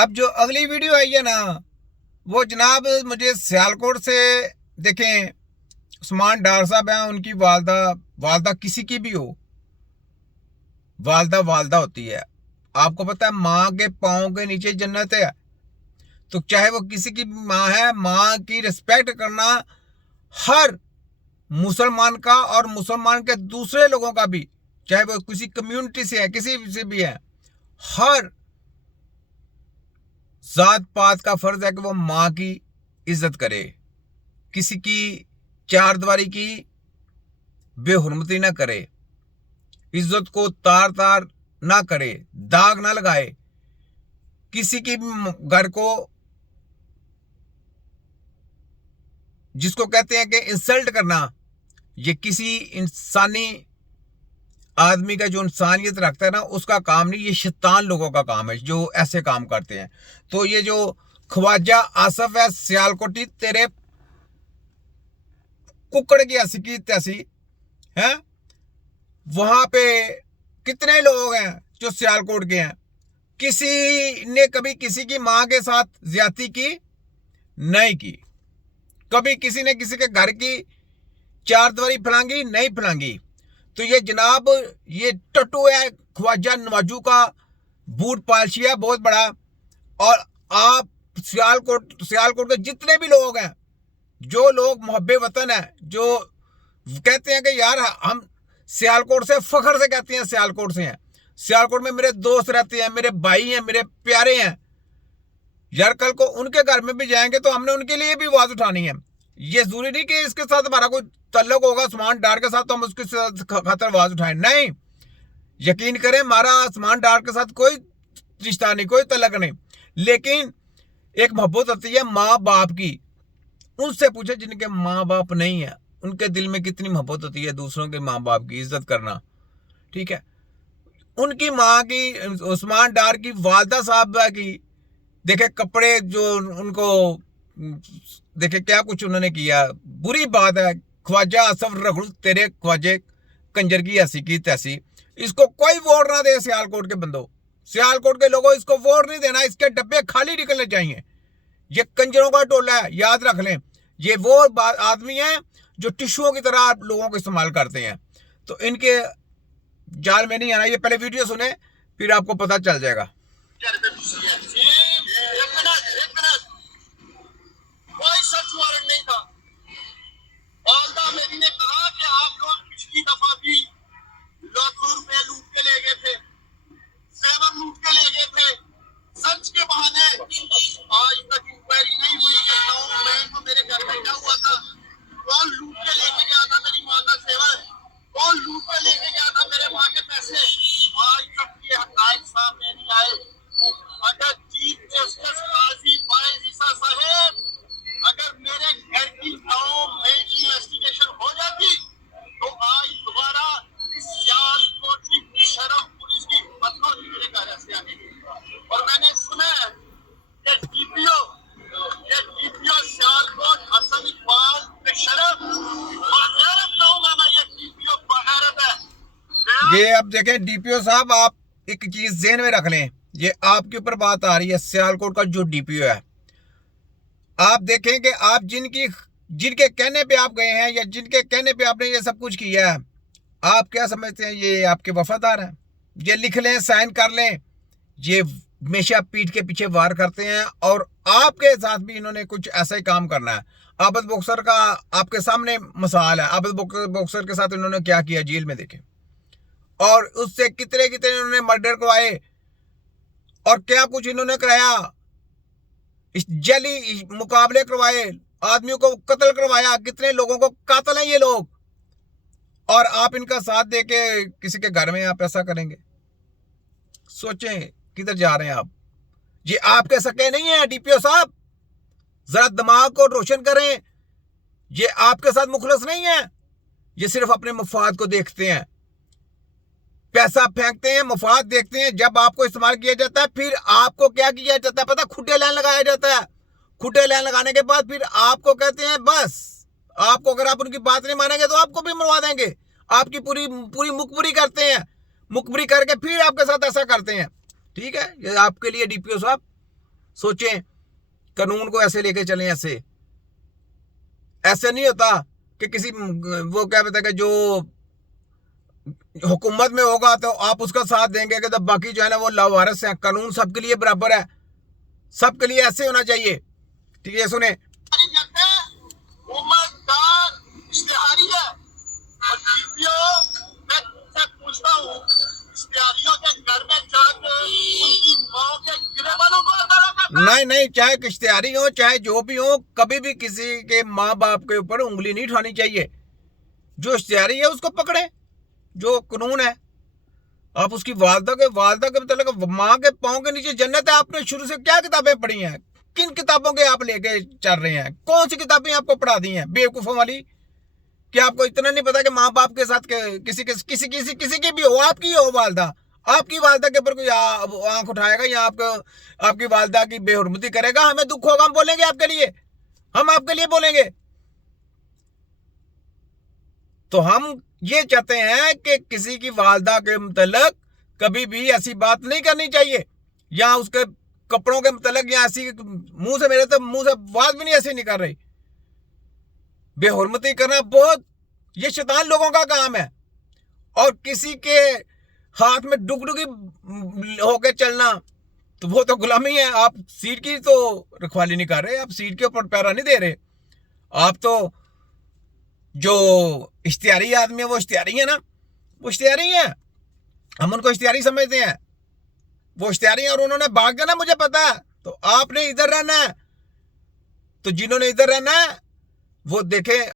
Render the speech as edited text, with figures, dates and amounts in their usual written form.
अब जो अगली वीडियो आई है ना, वो जनाब मुझे सियालकोट से देखें। उस्मान डार साहब हैं, उनकी वालदा वालदा किसी की भी हो, वालदा वालदा होती है। आपको पता है माँ के पाँव के नीचे जन्नत है। तो चाहे वो किसी की माँ है, माँ की रिस्पेक्ट करना हर मुसलमान का और मुसलमान के दूसरे लोगों का भी, चाहे वो किसी कम्युनिटी से है, किसी से भी है, हर जात पात का फर्ज है कि वो माँ की इज्जत करे, किसी की चार दीवारी की बेहुरमती ना करे, इज्जत को तार तार ना करे, दाग ना लगाए, किसी की घर को जिसको कहते हैं कि इंसल्ट करना, ये किसी इंसानी आदमी का जो इंसानियत रखता है ना, उसका काम नहीं। ये शैतान लोगों का काम है जो ऐसे काम करते हैं। तो ये जो ख्वाजा आसफ है सियालकोटी, तेरे कुकड़ की हंसी की तैसी है। वहां पे कितने लोग हैं जो सियालकोट के हैं, किसी ने कभी किसी की मां के साथ ज्यादती की नहीं की, कभी किसी ने किसी के घर की चार दीवारी फलांगी नहीं फलांगी। तो ये जनाब ये टट्टू है ख्वाजा नवाजू का, बूट पालशिया बहुत बड़ा। और आप सियालकोट के जितने भी लोग हैं, जो लोग मुहब्बे वतन है, जो कहते हैं कि यार हम सियालकोट से फखर से कहते हैं सियालकोट से हैं, सियालकोट में मेरे दोस्त रहते हैं, मेरे भाई हैं, मेरे प्यारे हैं, यार कल को उनके घर में भी जाएंगे तो हमने उनके लिए भी आवाज उठानी है। ये जरूरी नहीं कि इसके साथ हमारा कोई तल्लुक होगा उस्मान डार के साथ तो हम उसके खातर आवाज उठाएं, नहीं। यकीन करें हमारा उस्मान डार के साथ कोई रिश्ता नहीं, कोई तल्लुक नहीं, लेकिन एक मोहब्बत होती है माँ बाप की। उनसे पूछे जिनके माँ बाप नहीं है, उनके दिल में कितनी मोहब्बत होती है दूसरों के माँ बाप की इज्जत करना। ठीक है, उनकी माँ की, उस्मान डार की वालदा साहबा की देखे कपड़े जो उनको, देखे क्या कुछ उन्होंने किया, बुरी बात है। ख्वाजा आसफ रगड़ू तेरे ख्वाजे कंजर की ऐसी की तैसी। इसको कोई वोट ना दे सियालकोट के बंदो, सियालकोट के लोगों, इसको वोट नहीं देना, इसके डब्बे खाली निकलने चाहिए। ये कंजरों का टोला है, याद रख लें। ये वो आदमी है जो टिश्यूओं की तरह लोगों को इस्तेमाल करते हैं। तो इनके जाल में नहीं आना। ये पहले वीडियो सुने, फिर आपको पता चल जाएगा। कोई सर्च वारंट नहीं था। वालदा मेरी ने कहा कि आप लोग पिछली दफा भी लाखों रुपए लूट के ले गए थे, सेवन लूट के ले गए थे, सर्च के बहाने। आज तक इंक्वायरी नहीं हुई कि 9 मई को मेरे घर में क्या हुआ था, कौन लूट के लेके गया था मेरी माँ का सेवन, कौन लूट के लेके गया था मेरे माँ के पैसे। आज तक ये हकायक सामने नहीं आए। अगर चीफ जस्टिस काजी फायज ईसा साहब, अगर मेरे घर की 9 मई की इन्वेस्टिगेशन हो जाती तो आज दोबारा इस सियालकोट की शर्म पुलिस की हिम्मत होती मेरे घर ऐसे आने की। और मैंने सुना है कि डीपीओ सियालकोट हसन इकबाल बेशरम बगैरत कहूंगा मैं, ये डीपीओ बगैरत है। ये अब देखें डीपीओ साहब, आप एक चीज ज़हन में रख लें, ये आपके ऊपर बात आ रही है। सियालकोट का जो डीपीओ है, आप देखें कि आप जिनके कहने पे आप गए हैं या जिनके कहने पे आपने ये सब कुछ किया है, आप क्या समझते हैं ये आपके वफादार हैं? ये लिख लें, साइन कर लें, ये हमेशा पीठ के पीछे वार करते हैं। और आपके साथ भी इन्होंने कुछ ऐसा ही काम करना है। आबद बॉक्सर का आपके सामने मिसाल है। आबद बॉक्सर के साथ इन्होंने क्या किया जेल में, देखें। और उससे कितने कितने इन्होंने मर्डर करवाए और क्या कुछ इन्होंने कराया, इस जली मुकाबले करवाए, आदमियों को कत्ल करवाया, कितने लोगों को कातल हैं ये लोग। और आप इनका साथ देके किसी के घर में आप ऐसा करेंगे? सोचें किधर जा रहे हैं आप। ये आपके सके नहीं है डीपीओ साहब, जरा दिमाग को रोशन करें। ये आपके साथ मुखलस नहीं है, ये सिर्फ अपने मफाद को देखते हैं, पैसा फेंकते हैं, मफाद देखते हैं। जब आपको इस्तेमाल किया जाता है फिर आपको क्या किया जाता है पता, खुट्टे लाइन लगाया जाता है। खुट्टे लाइन लगाने के बाद फिर आपको कहते हैं बस, आपको अगर आप उनकी बात नहीं मानेंगे तो आपको भी मरवा देंगे। आपकी पूरी पूरी मुखबरी करते हैं, मुखबरी करके फिर आपके साथ ऐसा करते हैं। ठीक है, ये आपके लिए डीपीओ साहब सोचें, कानून को ऐसे लेके चलें। ऐसे नहीं होता कि किसी वो क्या कहते हैं कि जो हुकूमत में होगा तो आप उसका साथ देंगे कि तो बाकी जो है ना वो लावारिस हैं। कानून सबके लिए बराबर है, सबके लिए ऐसे होना चाहिए। ठीक है, सुने। इश्तिहारी है और मैं तुमसे पूछता हूँ, इश्तिहारियों के घर में जाकर उनकी माँ के गिरेबानों को नहीं, चाहे इश्तिहारी हो चाहे जो भी हो, कभी भी किसी के माँ बाप के ऊपर उंगली नहीं उठानी चाहिए। जो इश्तिहारी है उसको पकड़े, जो कानून है। आप उसकी वालदा के मतलब माँ के पाँव के नीचे जन्नत है। आपने शुरू से क्या किताबें पढ़ी हैं? किन किताबों के आप लेके चल रहे हैं? कौन सी किताबें आपको पढ़ा दी हैं बेवकूफों वाली? कि आपको इतना नहीं पता कि माँ बाप के साथ किसी की भी हो, आपकी हो वालदा, आपकी वालदा के ऊपर कोई आंख उठाएगा या आपकी वालदा की बेहुरमती करेगा, हमें दुख होगा, हम बोलेंगे आपके लिए, हम आपके लिए बोलेंगे। तो हम ये चाहते हैं कि किसी की वालदा के मुतल्लिक कभी भी ऐसी बात नहीं करनी चाहिए, या उसके कपड़ों के मुतल्लिक, या ऐसी मुंह से बात भी नहीं ऐसी नहीं कर रही। बेहुरमती करना बहुत, ये शैतान लोगों का काम है। और किसी के हाथ में डुगडुगी होकर चलना तो वो तो गुलामी है। आप सीट की तो रखवाली नहीं कर रहे, आप सीट के ऊपर पैरा नहीं दे रहे। आप तो जो इश्तिहारी आदमी है वो इश्तिहारी है ना, वो इश्तिहारी है, हम उनको इश्तिहारी समझते हैं। वो इश्तिहारी है और उन्होंने भाग जाना, मुझे पता है। तो आपने इधर रहना है, तो जिन्होंने इधर रहना है वो देखे